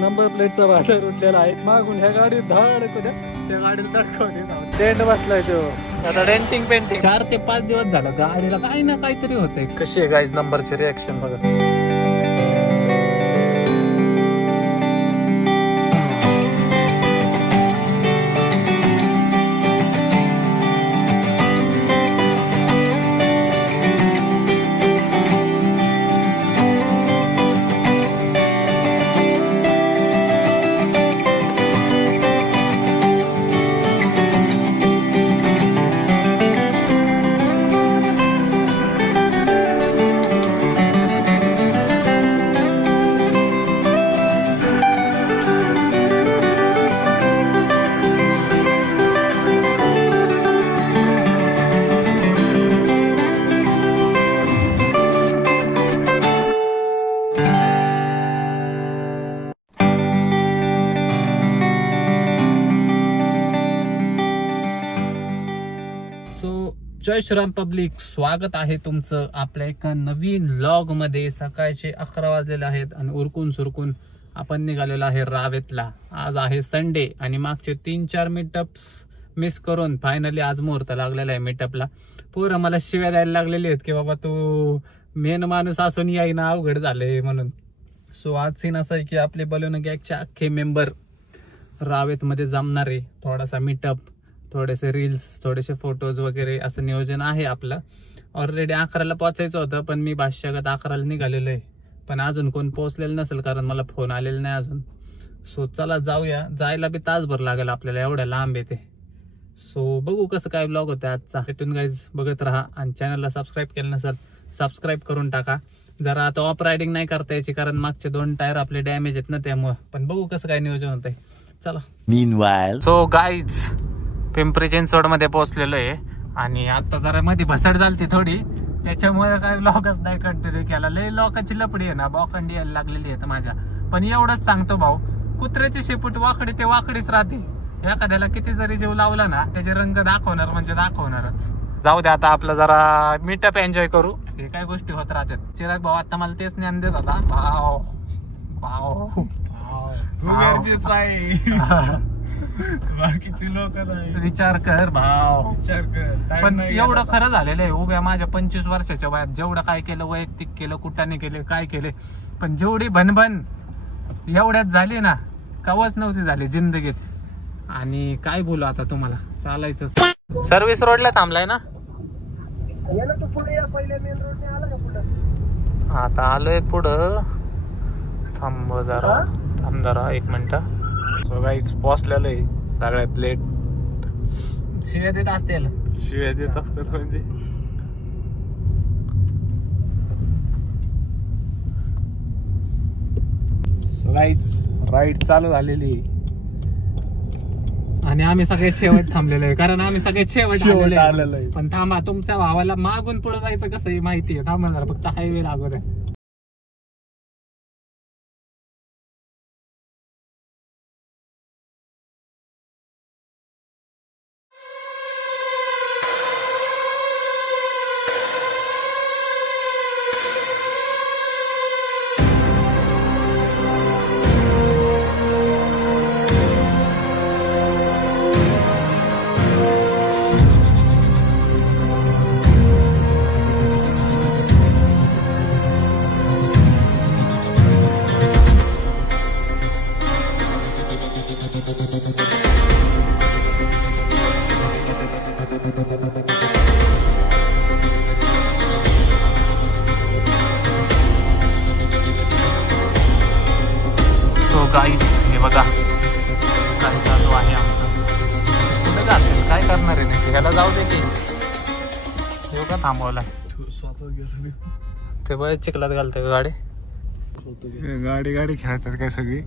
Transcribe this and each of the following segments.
Number प्लेटचा बाजार उठलेला आहे. मागून ह्या गाडीत धाड त्या गाडीला धडकवते. डेंट बसलाय तो आता. डेंटिंग पेंटिंग 4 ते 5 दिवस झालं गाडीला काही ना काहीतरी होतंय. कशी आहे गाईज नंबरची रिॲक्शन बघा. जय श्रीराम पब्लिक, स्वागत आहे तुमचं आपल्या एका नवीन व्लॉग मध्ये. सकाळचे 11 वाजलेले आहेत आणि उरकून सुरकून आपण निघालेलो आहे रावेतला. आज आहे संडे आणि मागचे 3-4 मीटअप्स मिस करून फायनली आज मुहूर्त लागलेला आहे मीटअपला. पोरं मला शिव्या द्यायला लागलेली आहेत की बाबा तू मेन माणूस असून यायना अवघड झालंय म्हणून. सो आज सीन असं आहे की आपले बलून गॅगचे अख्खे मेंबर रावेत मध्ये जमणार आहे. थोडासा मीटअप, थोडेसे रील्स, थोडेसे फोटोज वगैरे असं नियोजन आहे आपलं. ऑलरेडी 11ला पोहोचायचं होतं पण मी भाष्यागत 11ला निघालेलो आहे. पण अजून कोण पोहोचलेलं नसेल कारण मला फोन आलेला नाही अजून. सो चला जाऊया. जायला बी तासभर लागेल आपल्याला, एवढ्या लांब येते. सो बघू कसं काय ब्लॉग होतं आजचा. भेटून गाईज बघत राहा आणि चॅनलला सबस्क्राईब केलं नसेल सबस्क्राईब करून टाका. जरा आता ऑफ रायडिंग नाही करता यायची कारण मागचे 2 टायर आपले डॅमेज आहेत ना त्यामुळं. पण बघू कसं काय नियोजन होतंय. चला. सो गाईज पिंपरी चिंचवड मध्ये पोहोचलेलो आहे आणि आता जरा मध्ये भसड झालती थोडी, त्याच्यामुळे काय व्लॉगच नाही कंटिन्यू केला. लय लोकांची लपडी आहे ना, बॉकंडी यायला लागलेली आहे माझ्या. पण एवढंच सांगतो भाऊ, कुत्र्याची शेपूट वाकडी ते वाकडीच राहते. एखाद्याला किती जरी जीव लावला ना त्याचे रंग दाखवणार म्हणजे दाखवणारच. जाऊ दे आता आपलं जरा मीटअप एन्जॉय करू. हे काय गोष्टी होत राहतात. चिराग भाऊ आता मला तेच ज्ञान देत होता. भाव भाव गरजेचं आहे. बाकीचे लोक विचार कर भाव, विचार कर. पण एवढं खरं झालेलं आहे. उभ्या माझ्या 25 वर्षाच्या वयात जेवढं काय केलं, वैयक्तिक केलं, कुटाने केले, काय केले, पण जेवढी भनभन एवढ्यात झाली ना कवच नव्हती झाली जिंदगीत. आणि काय बोलू आता तुम्हाला, चालायचं. सर्व्हिस रोडला थांबलाय ना आता. आलोय पुढं. थांब जरा 1 मिनिट. सो गाईज पोचलेलं आहे सगळ्यात लेट. शिव्या देत असतील. शिव्या देत असतात म्हणजे. सो गाईज राईड चालू झालेली आणि आम्ही सगळे शेवट थांबलेलो आहे कारण आम्ही सगळे शेवट आलेलो आहे. पण थांबा, तुमच्या भावाला मागून पुढे जायचं कसं माहिती आहे. थांबा जरा, फक्त हायवे लागू द्या. सो गाईज हे बघा काय चालू आहे आमचं. कुठे जातील, काय करणार आहे नाही. ह्याला जाऊ दे की येऊ का थांबवला. ते बघ चिखलात घालतोय गाडी. गाडी खेळतात काय सगळी.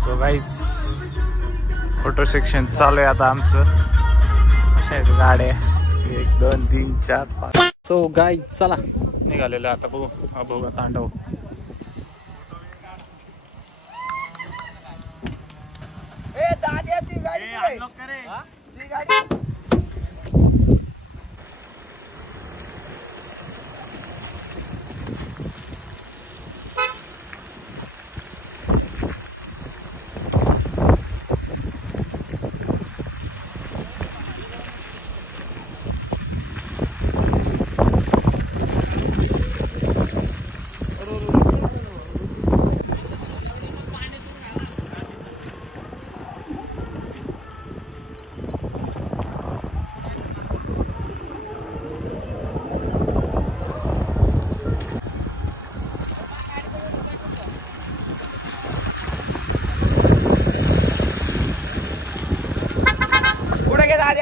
सो गाईज फोटो सेक्शन चालू आहे आता आमचं. अशा आहेत गाड्या 1, 2, 3, 4, 5. सो गाईज चला निघालेलं आता. बघू तांडव.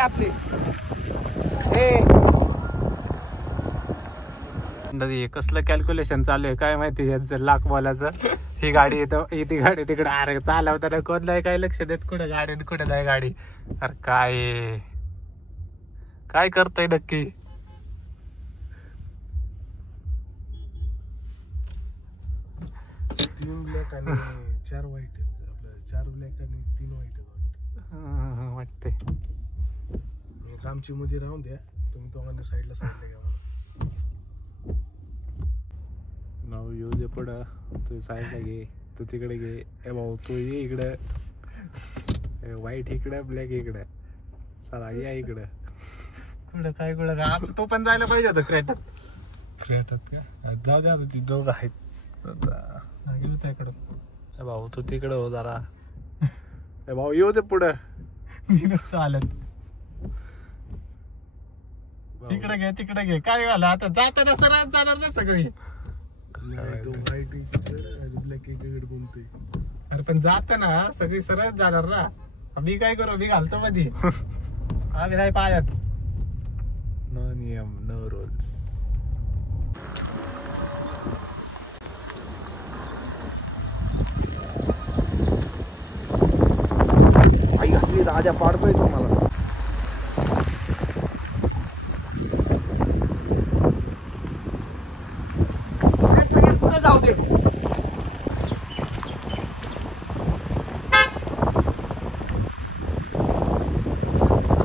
आपली कसलं कॅल्क्युलेशन चालू आहे काय माहिती यांचं लाख बोलाचं. ही गाडी येतो ती गाडी तिकडे अरे चालवताना कोण नाही काय लक्ष देत कुठं गाडी कुठं नाही गाडी. अरे काय करतोय नक्की. तीन ब्लॅक आणि 4 व्हाईट आहेत. आपलं 4 ब्लॅक आणि 3 व्हाईट आहेत वाटते. एक आमची मध्ये राहून द्या तुम्ही दोघांनी साईडला घ्या मला. नाव येऊ दे पुढं. तू साईडला घे तू तिकडे घे. ए भाऊ तू ये इकडं. व्हाईट इकडं ब्लॅक इकडं. चला या इकडं. कुठं काय तो पण जायला पाहिजे होतं क्रेटात. क्रेटात का जाऊ द्या ती दोघं आहेत. घेऊ त्याकडं. ए भाऊ तू तिकडं हो जरा. ए भाऊ येऊ दे पुढं. मी नसतं आलं. तिकडे घे काय झालं आता जाताना सरळ जाणार ना सगळी. व्हाईट इकडे आणि ब्लॅक इकडे बोलतोय. अरे पण जाताना सगळी सरळ जाणार ना. मी काय करू मी घालतो मध्ये. आम्ही नाही पायात. नो नियम नो रूल्स. आई घातली राजा पाडतोय तुम्हाला. पुढे जाऊ दे.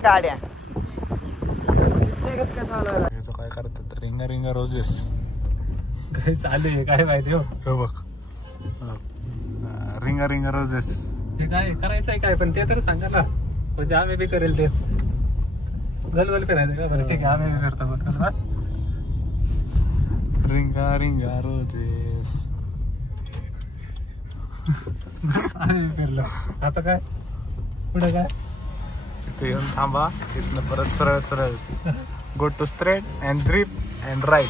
गाड्या काय करतात रिंगा रिंगा रोजेस. काय चालू आहे काय माहिती हो. हो बघ रिंगा रिंगा रोजेस. हे काय करायचंय काय पण ते तर सांगा ना. म्हणजे आम्ही बी करेल ते. गलगल फिरायचं का बरं ठीक आहे आम्ही बी करतो बस. रिंगा रिंगा रोजेस. आम्ही बी फिरलो. आता काय पुढे काय तिथे येऊन थांबा. तिथनं परत सरळ सरळ go to straight and drip and right.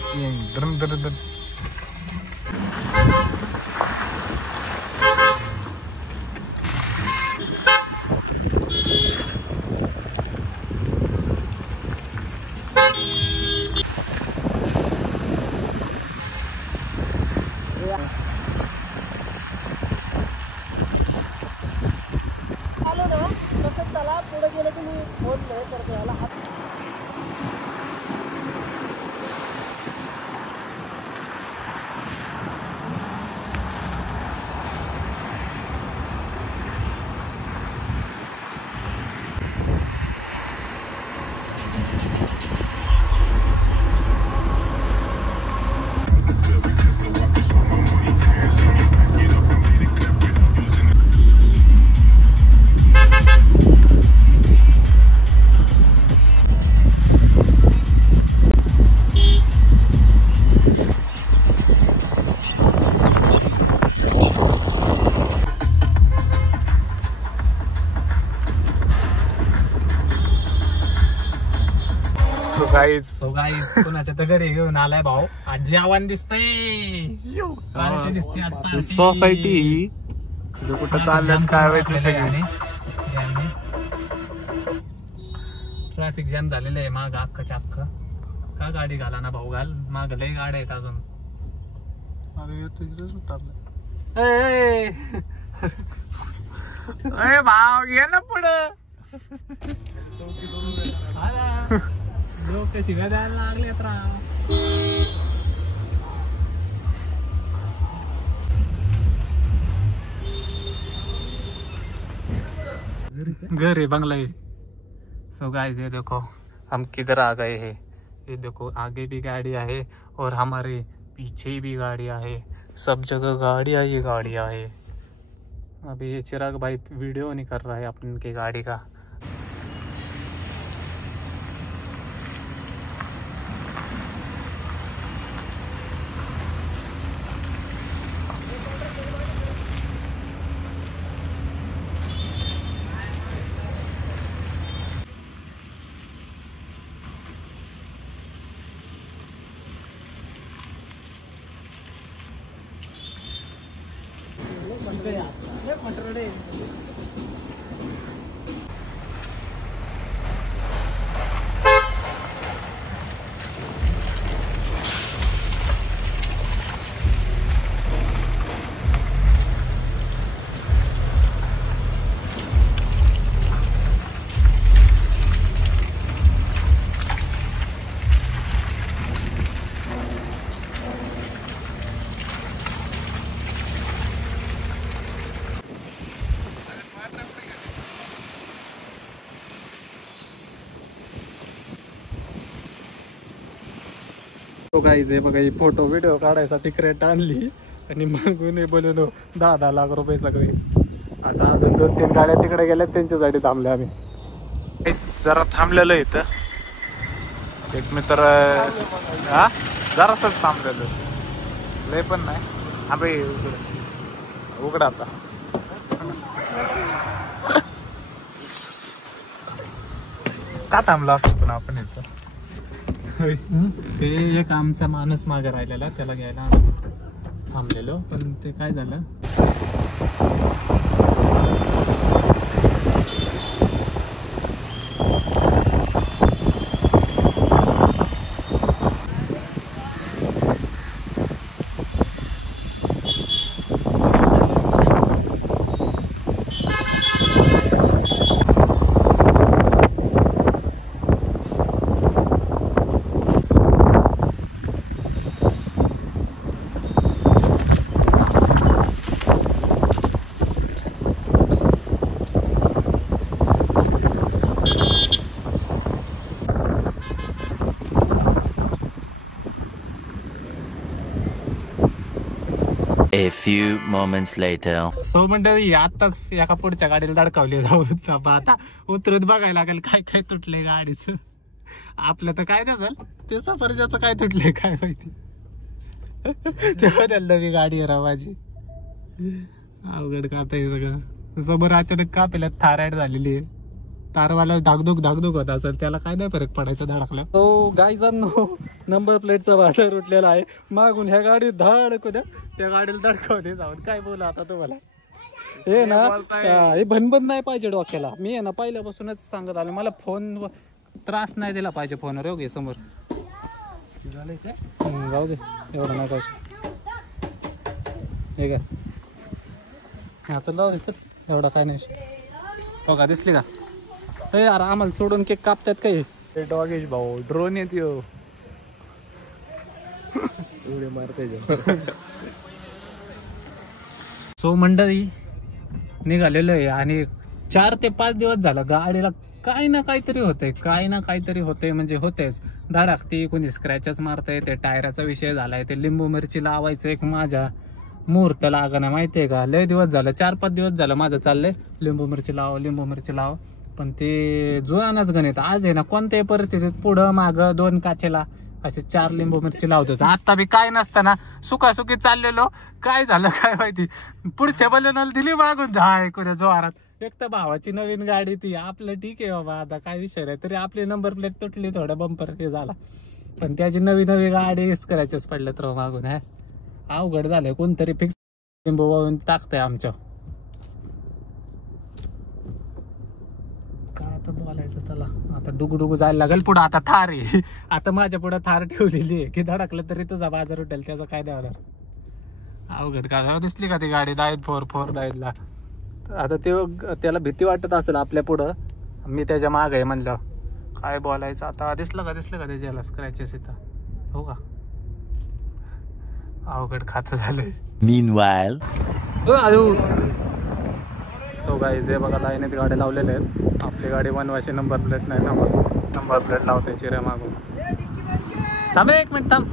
आलो ना तसं चला पुढे गेलं की मी फोन नाही करतो याला. सो गाईज कोणाच्या तर घरी घेऊन आलाय भाऊ. आज जेवण दिसतंय. दिसते आज सोसायटी कुठं चाललं काय माहिती सगळी. ट्रॅफिक जॅम झालेलं आहे माग अख्खच्या अख्ख. का गाडी घाला ना भाऊ घाल. माग लय गाड्या आहेत अजून. अरे भाव घे ना पुढं. लोक शिव्या द्यायला लागलेत राव. घर आहे बंगला आहे. सो गाइस ये देखो हम किधर आ गए हैं। ये देखो आगे भी गाड़ी है और हमारे पीछे भी गाड़ियाँ है, सब जगह गाड़ियाँ ही गाड़ियाँ है। अभी ये चिराग भाई वीडियो नहीं कर रहा है अपन की गाड़ी का। तो गाईज हे बघा, ही फोटो व्हिडिओ काढायसाठी क्रेट आणली आणि मागून बोललो 10-10 लाख रुपये सगळे। आता अजून 2-3 गाड्या तिकडे गेल्या, त्यांच्यासाठी थांबले आम्ही। जरा थांबलेलो इथं, एक मित्र हा जरासच थांबलेलो, लय पण नाही। हा बाई उघडा आता। का थांबला असं पण आपण इथं? ते एक आमचा माणूस मागे राहिलेला, त्याला घ्यायला थांबलेलो, पण ते काय झालं, A few moments later. So मंडळी आताच एका पुढच्या गाडीला धडकावली जाऊ, आता उतरत बघायला लागेल काय काय तुटले गाडीच। आपलं तर काय नसेल, ते सफरच्याचं काय तुटले काय माहिती। तेव्हा नवी गाडी आहे राव माझी, अवघड का आता हे सगळं। समोर अचानक कापेला थाराईड झालेली आहे, तारवाला धाकधूक होत असेल, त्याला काय नाही फरक पडायचा धडकला। तो गाईजांनो नंबर प्लेटचा बाजार उठलेला आहे, मागून ह्या गाडी धडकू द्या, त्या गाडीला धडकवते जाऊन। काय बोला आता तुम्हाला, हे ना हे भनभन नाही पाहिजे डोक्याला। मी आहे ना पहिल्यापासूनच सांगत आलो, मला फोन त्रास नाही दिला पाहिजे फोनवर। योग्य समोर जाऊ दे, एवढं नाही पाहिजे, हे काय हा चल जाऊ दे, चल एवढा काय नाही। हो का दिसली का? हे यार आम्हाला सोडून केक कापतात काही डॉगेश भाऊ, ड्रोन येते एवढे मारते। सो मंडळी निघालेलो आहे आणि 4 ते 5 दिवस झालं गाडीला काही ना काहीतरी होतंय, म्हणजे होतेच धडकती, कोणी स्क्रॅचेस मारतंय, ते टायराचा विषय झालाय, ते लिंबू मिरची लावायचं एक माझ्या मुहूर्त लागणं माहितीये का। लय दिवस झालं, 4-5 दिवस झालं माझं चाललंय लिंबू मिरची लाव, पण ते जुळानच गणित। आज आहे ना कोणत्याही परिस्थितीत पुढं मागं 2 काचेला असे 4 लिंबू मिरची लावतोच। आता बी काय नसताना सुखासुखी चाललेलो, काय झालं काय माहिती, पुढच्या बलनाला दिली मागून धाय कुठे जोरात। एक तर भावाची नवीन गाडी ती, आपलं ठीक आहे बाबा, आता काय विषय नाही, तरी आपली नंबर प्लेट तुटली, थोडा बंपर हे झाला, पण त्याची नवी गाडी स्क्रॅचेस पडले तर मागून। हा अवघड झालंय, कोणतरी फिक्स लिंबू वाळून टाकतंय आमच्या। काय आता बोलायचं, चला आता डुगडुगू जायला लागेल पुढं। आता थार आहे, आता माझ्या पुढे थार ठेवलेली आहे, की धडकलं तरी तुझा बाजार उठेल, त्याचं काय द्यावं। अवघड का दिसली का ती गाडी 4 ला? आता त्याला भीती वाटत असेल आपल्या पुढं, मी त्याच्या माग आहे म्हणलं, काय बोलायचं आता। दिसलं का त्याच्याला स्क्रॅचेस इथं, हो का? अवघड खातं झालंय। Meanwhile. सो गाईज हे बघा लाईनीत गाड्या लावलेल्या आहेत. आपली गाडी वनवाशी नंबर प्लेट नाही थांबा, नंबर प्लेट लावते चिऱ्या मागून. थांब एक मिनिट थांब.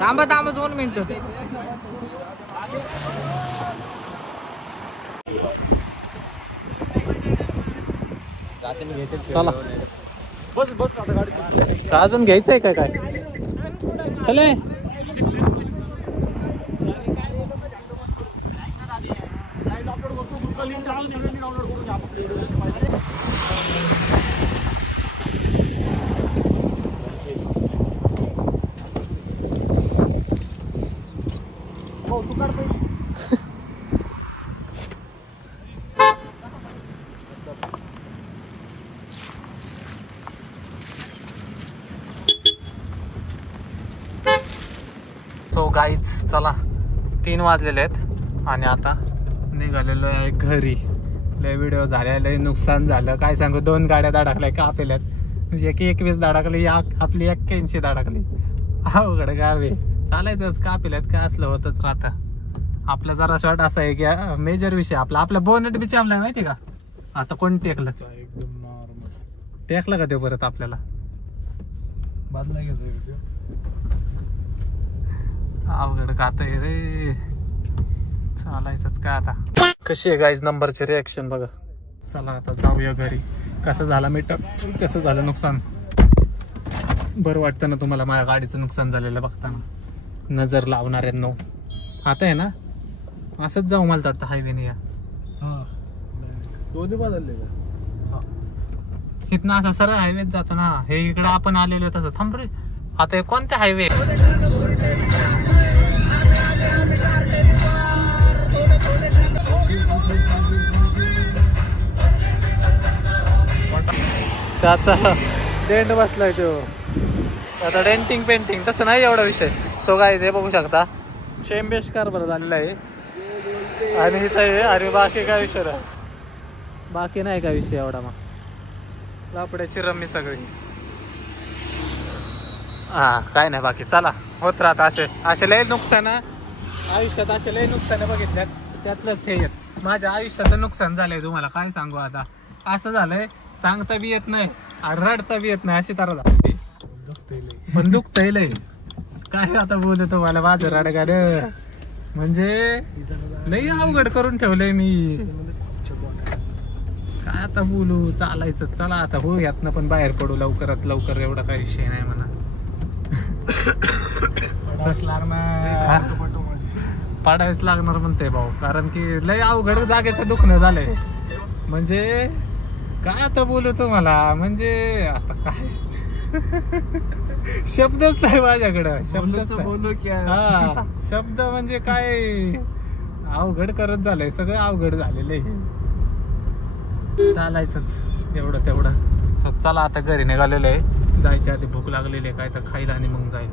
थांबा 2 मिनिटं. चला बस आता गाडी अजून घ्यायचंय काय काय चले. सो गाईज चला 3 वाजलेले आहेत आणि आता निघालेलो आहे घरी. लय व्हिडिओ झाले, लय नुकसान झालं काय सांगू. 2 गाड्या धडकल्या कापेल्यात, म्हणजे 21 धडकली, आपली 81 धडकली. अवघड गावे चालायचंच, कापेल्यात काय असलं होतच राहता. आपला जरा शॉर्ट असा आहे की मेजर विषय आपला बोनेट बी चांगला आहे माहिती का. आता कोण टेकलं एकदम नॉर्मल टेकलं का ते परत आपल्याला बाजूला घ्यायचं. अवघड खात रे, चालायचंच का आता. कशी आहे गाईज नंबरची रिॲक्शन बघा. चला आता जाऊया घरी. कसं झालं मीटर, कसं झालं नुकसान. बरं वाटतं ना तुम्हाला माझ्या गाडीचं नुकसान झालेलं बघताना. नजर लावणाऱ्यांनो आता आहे ना असंच जाऊ मला वाटतं हायवेने. या दोन्ही बदलले का इथनं असं सरळ हायवेत जातो ना. हे इकडं आपण आलेलो तसं. थांब रे, आता हे कोणते हायवे. आता डेंट बसलाय तो. आता डेंटिंग पेंटिंग तसं नाही एवढा विषय. सो गाईज हे बघू शकता चेंबेश कारभार झालेला आहे. आणि इथं आहे अरे बाकी काय विषय आहे, बाकी नाही काय विषय एवढा. मग लापड्याची रम्मी सगळी. हा काय नाही बाकी. चला होत राहता असे लय नुकसान आयुष्यात. असे लय नुकसान बघितल्यात, त्यातलंच हे येत. माझ्या आयुष्याचं नुकसान झालंय तुम्हाला काय सांगू. आता असं झालंय सांगता बी येत नाही, रडता बी येत नाही, अशी तर झाली. पण दुखतंय लय काय आता बोलू तुम्हाला. माझं रडगाड म्हणजे लय अवघड करून ठेवलंय मी. काय आता बोलू. चालायचं. चला आता हो यातनं पण बाहेर पडू लवकरात लवकर. एवढा काही विषय नाही म्हणा. पाडायच लागणार म्हणते भाऊ, कारण की लय अवघड जागेचं दुखणं झालंय. म्हणजे काय आता बोलू तुम्हाला. म्हणजे आता काय शब्दच नाही माझ्याकडं. शब्दच बोलू क्या. हा शब्द म्हणजे काय अवघड करत झालंय. सगळं अवघड झालेलं आहे. चालायचंच एवढं तेवढं. चला आता घरी निघालेलं आहे. जायच्या आधी भूक लागलेली आहे काय तर खायला आणि मग जाईल.